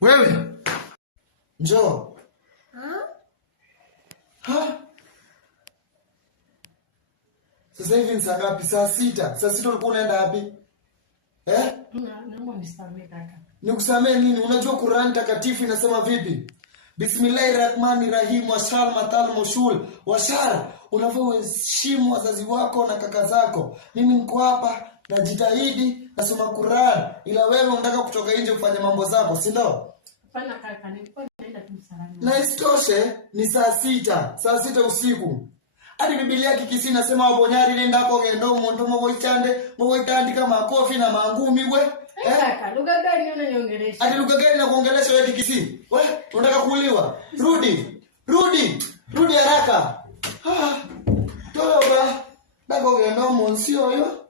Wewe. Njoo. Ha? Sasa hivi ni saa ngapi? Saa 6. Saa 6 ulikuwa unaenda wapi? Naomba nisamehe kaka. Nikusamee nini? Unajua Qur'an takatifu inasema vipi? Bismillahirrahmanirrahim washal matal mushul washar. Unafaa uheshimu wazazi wako na kaka zako. Mimi niko hapa najitahidi nasoma Qur'an, ila wewe unataka kutoka nje ufanye mambo zako, si ndio? Hapana kaka, nilikuwa naenda tu msalani. Na isitoshe ni saa 6, saa 6 usiku. Hadi Biblia kikisi inasema wabonyari nenda kwa ngendo muntu mwoitandi kama kofi na mangumi we. Kaka, lugha gani unaniongelesha? Hadi lugha gani nakuongelesha wewe kikisi? We, unataka kuuliwa? Rudi haraka. Toba. Ndako ngendo monsio yo.